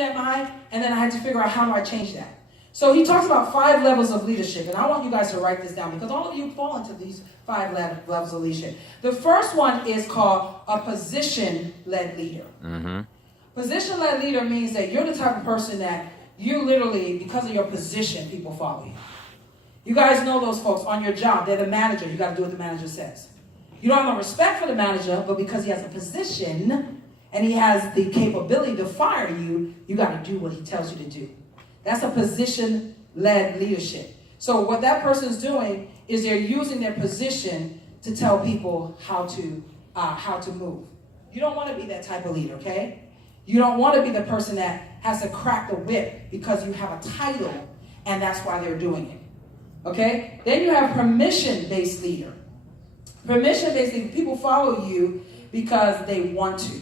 am I? And then I had to figure out how do I change that. So he talks about 5 levels of leadership, and I want you guys to write this down because all of you fall into these 5 levels of leadership. The first one is called a position-led leader. Mm-hmm. Position-led leader means that you're the type of person that you literally, because of your position, people follow you. You guys know those folks on your job. They're the manager. You got to do what the manager says. You don't have no respect for the manager, but because he has a position and he has the capability to fire you, you got to do what he tells you to do. That's a position-led leadership. So what that person's doing is they're using their position to tell people how to move. You don't want to be that type of leader, okay? You don't want to be the person that has to crack the whip because you have a title and that's why they're doing it, okay? Then you have permission-based leader. Permission-based leader, people follow you because they want to.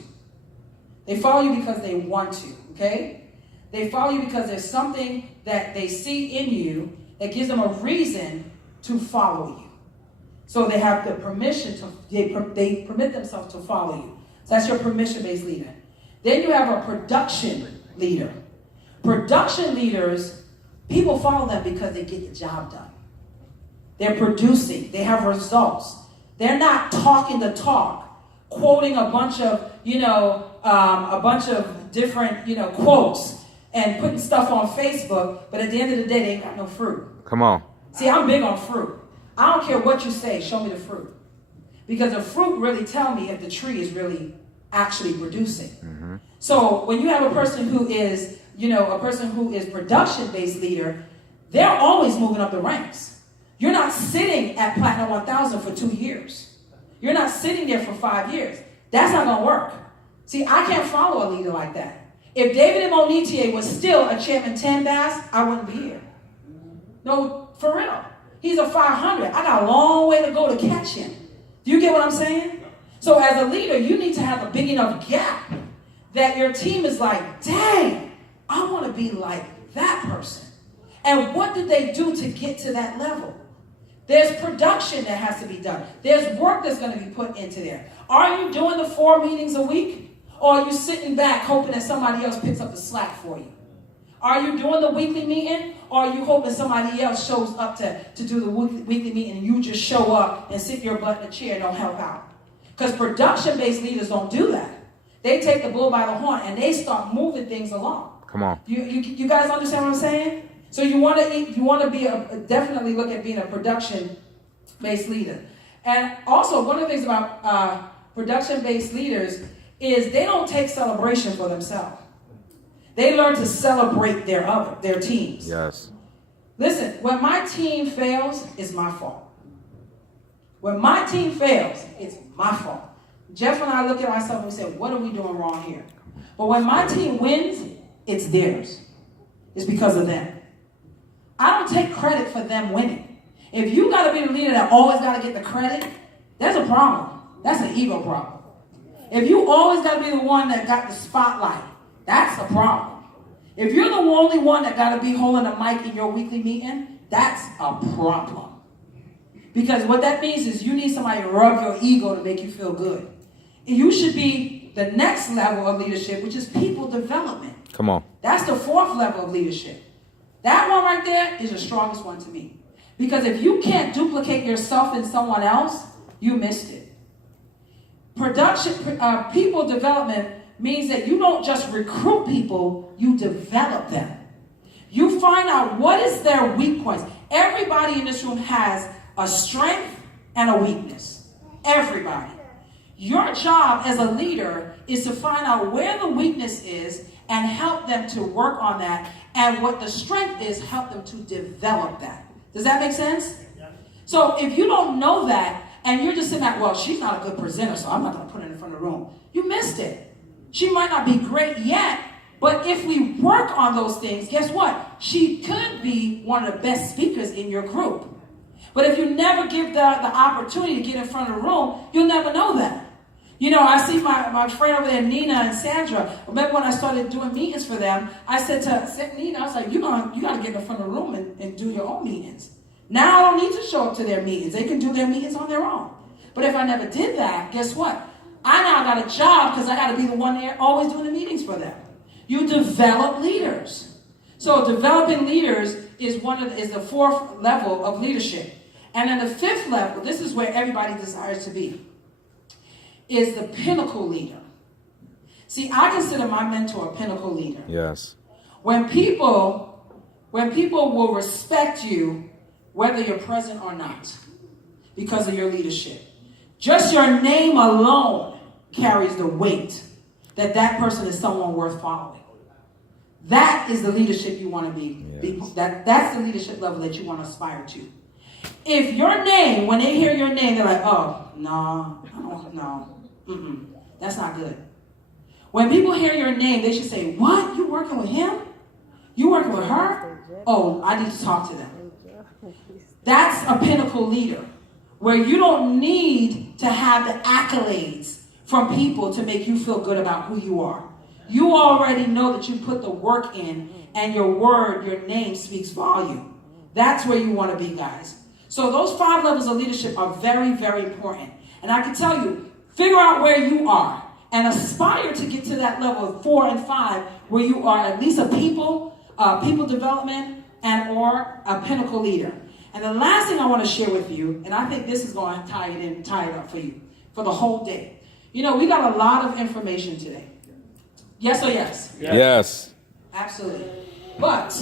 They follow you because they want to, okay? They follow you because there's something that they see in you that gives them a reason to follow you. So they have the permission to, they permit themselves to follow you. So that's your permission-based leader. Then you have a production leader. Production leaders, people follow them because they get the job done. They're producing. They have results. They're not talking the talk, quoting a bunch of, different, quotes and putting stuff on Facebook, but at the end of the day, they ain't got no fruit. Come on. See, I'm big on fruit. I don't care what you say, show me the fruit. Because the fruit really tell me if the tree is really actually producing. Mm-hmm. So when you have a person who is, production-based leader, they're always moving up the ranks. You're not sitting at Platinum 1000 for 2 years. You're not sitting there for 5 years. That's not going to work. See, I can't follow a leader like that. If David Monetier was still a Chairman 10 Bass, I wouldn't be here. No, for real. He's a 500. I got a long way to go to catch him. Do you get what I'm saying? So as a leader, you need to have a big enough gap that your team is like, dang, I want to be like that person. And what did they do to get to that level? There's production that has to be done. There's work that's going to be put into there. Are you doing the 4 meetings a week? Or are you sitting back hoping that somebody else picks up the slack for you? Are you doing the weekly meeting? Or are you hoping somebody else shows up to do the weekly meeting and you just show up and sit your butt in a chair and don't help out? Because production-based leaders don't do that. They take the bull by the horn and they start moving things along. Come on. You guys understand what I'm saying? So you want to be definitely look at being a production-based leader. And also, one of the things about production-based leaders is they don't take celebration for themselves. They learn to celebrate their teams. Yes. Listen, when my team fails, it's my fault. When my team fails, it's my fault. Jeff and I look at ourselves and we say, what are we doing wrong here? But when my team wins, it's theirs. It's because of them. I don't take credit for them winning. If you got to be the leader that always got to get the credit, there's a problem. That's an ego problem. If you always got to be the one that got the spotlight, that's a problem. If you're the only one that got to be holding a mic in your weekly meeting, that's a problem. Because what that means is you need somebody to rub your ego to make you feel good. And you should be the next level of leadership, which is people development. Come on. That's the 4th level of leadership. That one right there is the strongest one to me. Because if you can't duplicate yourself in someone else, you missed it. People development means that you don't just recruit people, you develop them. You find out what is their weak points. Everybody in this room has a strength and a weakness. Everybody. Your job as a leader is to find out where the weakness is and help them to work on that. And what the strength is, help them to develop that. Does that make sense? So if you don't know that, and you're just sitting there, well, she's not a good presenter, so I'm not going to put her in front of the room. You missed it. She might not be great yet, but if we work on those things, guess what? She could be one of the best speakers in your group. But if you never give the opportunity to get in front of the room, you'll never know that. I see my friend over there, Nina and Sandra. Remember when I started doing meetings for them, I said to Nina, I was like, you got to get in front of the room and do your own meetings. Now I don't need to show up to their meetings. They can do their meetings on their own. But if I never did that, guess what? I now got a job because I got to be the one there always doing the meetings for them. You develop leaders. So developing leaders is the fourth level of leadership. And then the fifth level, this is where everybody desires to be, is the pinnacle leader. See, I consider my mentor a pinnacle leader. Yes. When people will respect you, whether you're present or not, because of your leadership. Just your name alone carries the weight that person is someone worth following. That is the leadership you want to be. Yes. That's the leadership level that you want to aspire to. If your name, when they hear your name, they're like, oh, no, that's not good. When people hear your name, they should say, what? You working with him? You working with her? Oh, I need to talk to them. That's a pinnacle leader, where you don't need to have the accolades from people to make you feel good about who you are. You already know that you put the work in, and your word, your name speaks volume. That's where you want to be, guys. So those 5 levels of leadership are very, very important. And I can tell you, figure out where you are and aspire to get to that level of 4 and 5, where you are at least a people development and or a pinnacle leader. And the last thing I want to share with you, and I think this is going to tie it up for you for the whole day. You know, we got a lot of information today. Yes or yes? Yes. Absolutely. But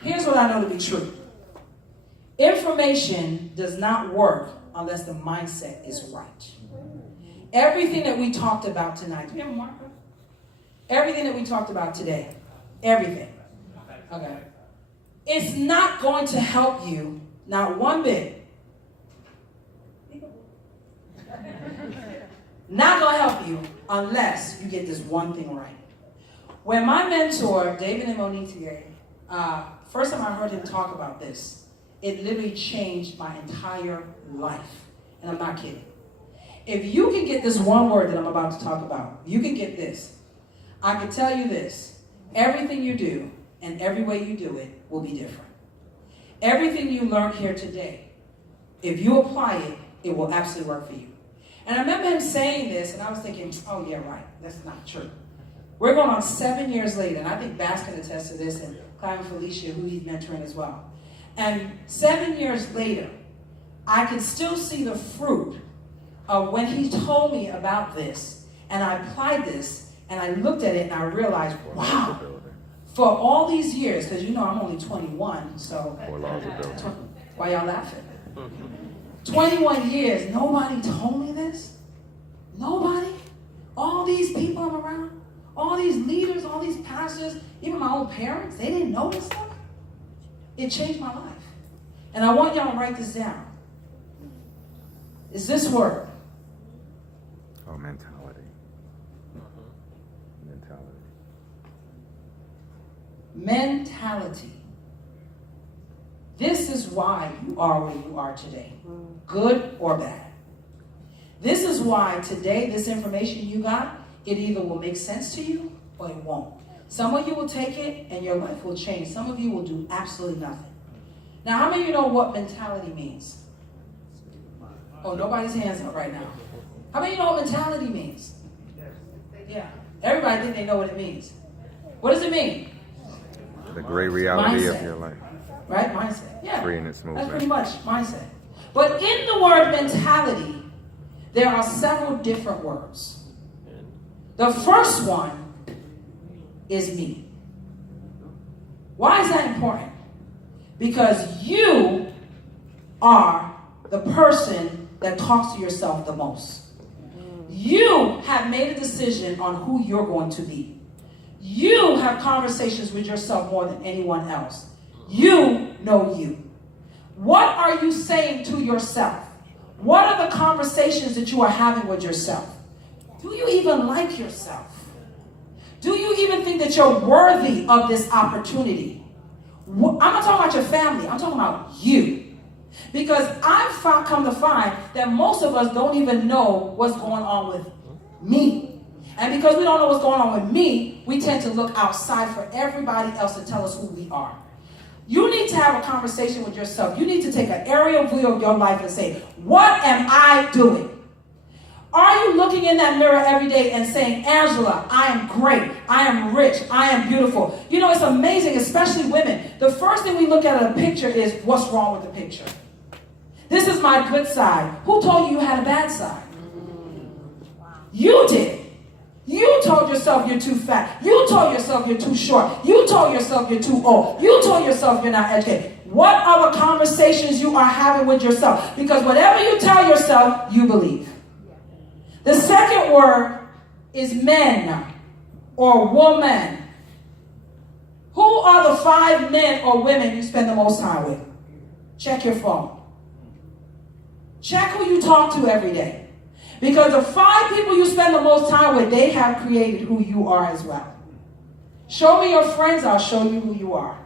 here's what I know to be true. Information does not work unless the mindset is right. Everything that we talked about tonight, do you have a marker? Everything that we talked about today, everything. Okay. It's not going to help you, not one bit. Not going to help you unless you get this one thing right. When my mentor, David and Monique, first time I heard him talk about this, it literally changed my entire life. And I'm not kidding. If you can get this one word that I'm about to talk about, you can get this. I can tell you this. Everything you do and every way you do it will be different. Everything you learned here today, if you apply it, it will absolutely work for you. And I remember him saying this, and I was thinking, oh yeah, right, that's not true. We're going on 7 years later, and I think Bass can attest to this, and Clive and Felicia, who he's mentoring as well. And 7 years later, I can still see the fruit of when he told me about this, and I applied this, and I looked at it, and I realized, wow, for all these years, because you know I'm only 21, so why y'all laughing? 21 years, nobody told me this? Nobody? All these people I'm around, all these leaders, all these pastors, even my own parents, they didn't know this stuff? It changed my life. And I want y'all to write this down. It's this word. Oh, mentality. Mentality. This is why you are where you are today, good or bad. This is why today, this information you got, it either will make sense to you or it won't. Some of you will take it and your life will change. Some of you will do absolutely nothing. Now, how many of you know what mentality means? Oh, nobody's hands up right now. How many of you know what mentality means? Yeah. Everybody think they know what it means. What does it mean? The great reality mindset. Of your life. Right? Mindset. Yeah. Free and its movement. That's pretty much mindset. But in the word mentality, there are several different words. The first one is me. Why is that important? Because you are the person that talks to yourself the most. You have made a decision on who you're going to be. You have conversations with yourself more than anyone else. You know you. What are you saying to yourself? What are the conversations that you are having with yourself? Do you even like yourself? Do you even think that you're worthy of this opportunity? I'm not talking about your family. I'm talking about you. Because I've come to find that most of us don't even know what's going on with me. And because we don't know what's going on with me, we tend to look outside for everybody else to tell us who we are. You need to have a conversation with yourself. You need to take an aerial view of your life and say, what am I doing? Are you looking in that mirror every day and saying, Angela, I am great, I am rich, I am beautiful? You know, it's amazing, especially women. The first thing we look at in a picture is what's wrong with the picture. This is my good side. Who told you you had a bad side? You did. You told yourself you're too fat. You told yourself you're too short. You told yourself you're too old. You told yourself you're not educated. What are the conversations you are having with yourself? Because whatever you tell yourself, you believe. The second word is men or woman. Who are the 5 men or women you spend the most time with? Check your phone. Check who you talk to every day. Because the 5 people you spend the most time with, they have created who you are as well. Show me your friends, I'll show you who you are.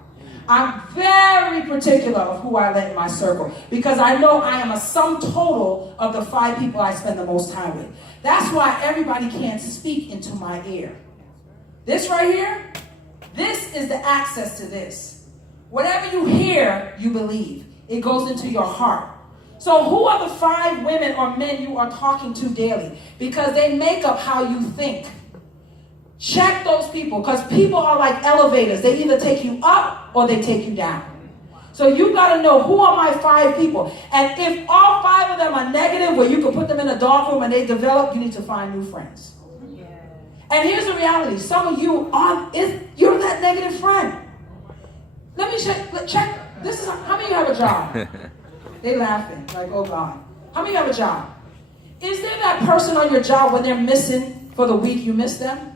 I'm very particular of who I let in my circle because I know I am a sum total of the 5 people I spend the most time with. That's why everybody can't speak into my ear. This right here, this is the access to this. Whatever you hear, you believe. It goes into your heart. So who are the 5 women or men you are talking to daily? Because they make up how you think. Check those people, because people are like elevators. They either take you up or they take you down. So you got to know, who are my 5 people? And if all 5 of them are negative, where you can put them in a dark room and they develop, you need to find new friends. Yeah. And here's the reality. Some of you you're that negative friend. Let me check. This is how many of you have a job? They laughing like, oh God. How many of you have a job? Is there that person on your job when they're missing for the week, you miss them?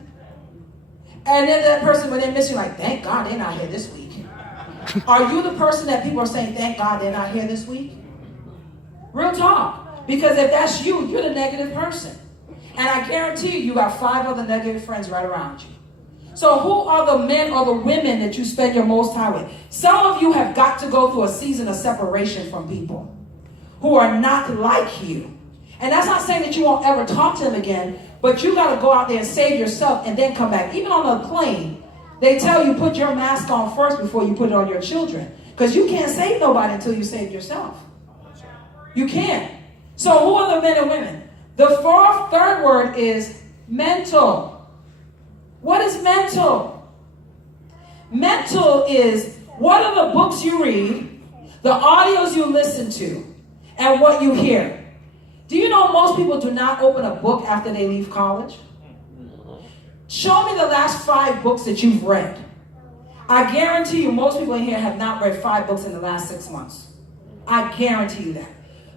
And then that person, when they miss you, like, thank God they're not here this week. Are you the person that people are saying, thank God they're not here this week? Real talk. Because if that's you, you're the negative person. And I guarantee you got 5 other negative friends right around you. So who are the men or the women that you spend your most time with? Some of you have got to go through a season of separation from people who are not like you. And that's not saying that you won't ever talk to them again, but you got to go out there and save yourself and then come back. Even on a plane, they tell you put your mask on first before you put it on your children. Because you can't save nobody until you save yourself. You can't. So who are the men and women? The third word is mental. What is mental? Mental is, what are the books you read, the audios you listen to, and what you hear? Do you know most people do not open a book after they leave college? Show me the last 5 books that you've read. I guarantee you most people in here have not read 5 books in the last 6 months. I guarantee you that.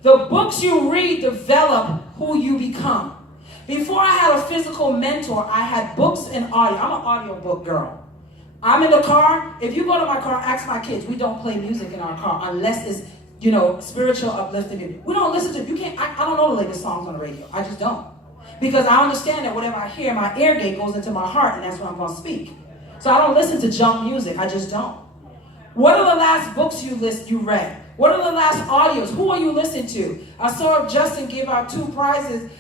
The books you read develop who you become. Before I had a physical mentor, I had books and audio. I'm an audiobook girl. I'm in the car. If you go to my car, ask my kids. We don't play music in our car unless it's, spiritual, uplifting music. We don't listen to, I don't know the latest songs on the radio. I just don't. Because I understand that whatever I hear, my ear gate goes into my heart, and that's what I'm going to speak. So I don't listen to junk music. I just don't. What are the last books you read? What are the last audios? Who are you listening to? I saw Justin give out 2 prizes,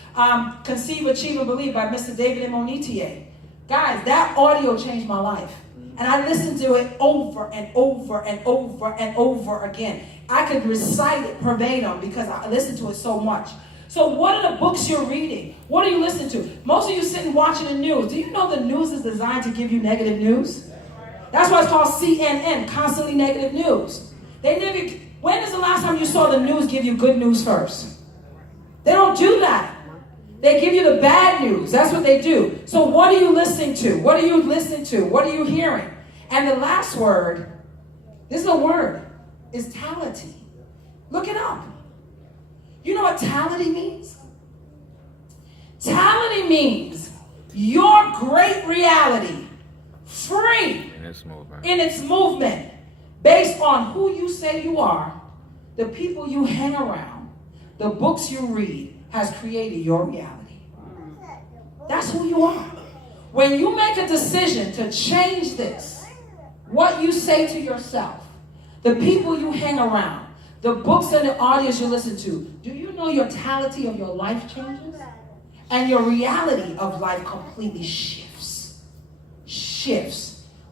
Conceive, Achieve, and Believe by Mr. David Monetier. Guys, that audio changed my life. And I listened to it over and over and over and over again. I could recite it verbatim because I listened to it so much. So what are the books you're reading? What are you listening to? Most of you sitting watching the news. Do you know the news is designed to give you negative news? That's why it's called CNN, constantly negative news. When is the last time you saw the news give you good news first? They don't do that. They give you the bad news. That's what they do. So what are you listening to? What are you listening to? What are you hearing? And the last word, this is a word, is tality. Look it up. You know what tality means? Tality means your great reality, free in its movement, based on who you say you are, the people you hang around, the books you read, has created your reality. That's who you are. When you make a decision to change this, what you say to yourself, the people you hang around, the books and the audios you listen to, do you know your tality of your life changes? And your reality of life completely shifts.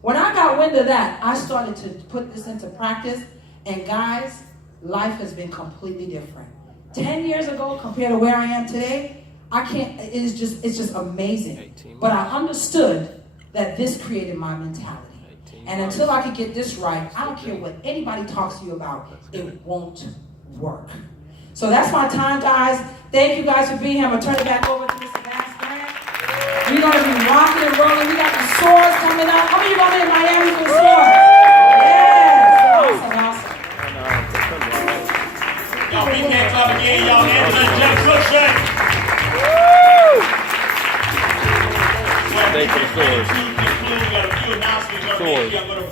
When I got wind of that, I started to put this into practice. And guys, life has been completely different. 10 years ago compared to where I am today, I can't, it's just amazing. But I understood that this created my mentality. And until I could get this right, I don't care what anybody talks to you about, it won't work. So that's my time, guys. Thank you guys for being here. I'm going to turn it back over to Mr. Bass Grant. We're going to be rocking and rolling. We got the swords coming up. How many of you going to be in Miami for the swords? Yes. Awesome. Y'all beat that club again, y'all. Angela J. Cushion. Thank you for the swords. We got a few announcements. Swords. I'm gonna